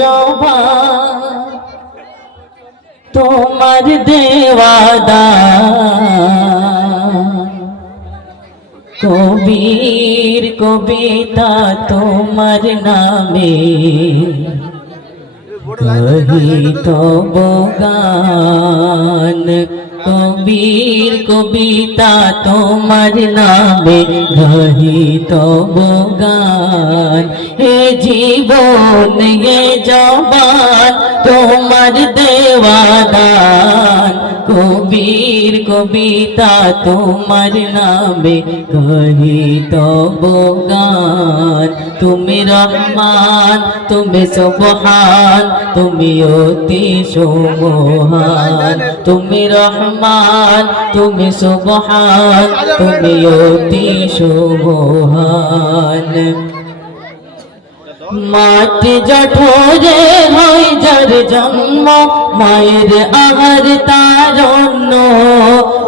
জবান তোমার দেওয়া দান, কবির কবিতা তোমার নামে কহিত গান, কবির কবিতা তোমার নামে কহিত গান। এ জীবন এ জবান তোমার দেওয়া দান, কবির কবিতা তোমার নামে কহিত গান। তুমি রহমান তুমি সুবহান তুমি অতি সুমহান, তুমি রহমান তুমি সুবহান তুমি অতি সুমহান। মাটি জঠরে হয় যার জন্ম, মায়ের আহার তারণ্য,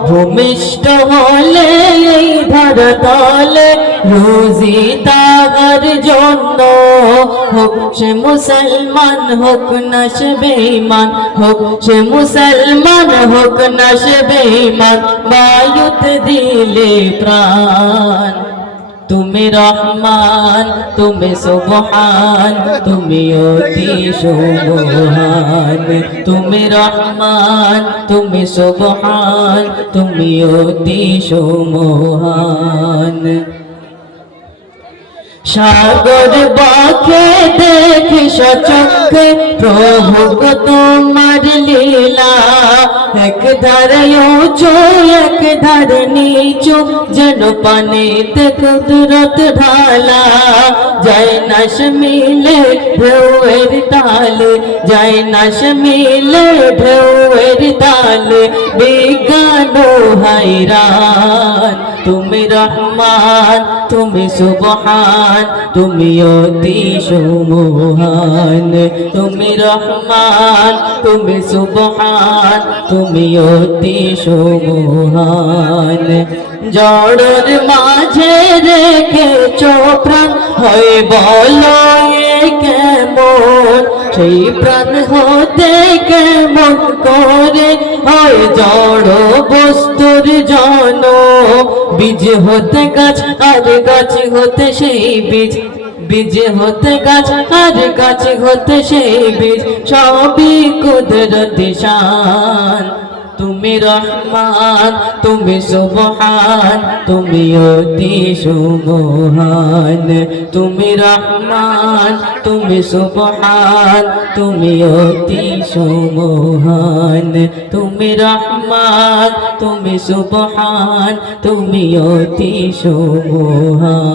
ভূমিষ্ঠ হলে এই ধরতলে রোজি তাহার জন্য। হোক সে মুসলমান হোক না সে বেঈমান, হোক সে মুসলমান হোক না সে বেঈমান, বায়ুতে দিলে প্রাণ। তুমি রহমান তুমি সুবহান তুমি অতি সুবহান, তুমি রহমান তুমি সুবহান তুমি অতি সুবহান। সাগর বাঁকে দেখি সচক্ষে প্রভু তোমার লীলা, এক ধারে উঁচু এক ধারে নিচু যেন পানিতে কুদরত ঢালা। যায় নাশ মিলে ঢেউয়ের তালে, যায় নাশ মিলে ঢেউয়ের তালে, বিজ্ঞান হায়রান। তুমি রহমান তুমি সুবহান তুমি অতি সুমহান, তুমি রহমান তুমি সুবহান তুমি অতি সুমহান। জড়ের মাঝে রেখেছো প্রাণ, হয় বলো এ কেমন, সেই প্রাণ হতে কেমন করে হয় জড় বস্তুর জন। বীজ হতে গাছ আর গাছ হতে সেই বীজ, বীজ হতে গাছ আর গাছ হতে সেই বীজ, সবই কুদরতি শান। তুমি রহমান তুমি সুবহান তুমি অতি সুবহান, তুমি রহমান তুমি সুবহান তুমি অতি সুবহান, তুমি রহমান তুমি সুবহান তুমি অতি সুবহান।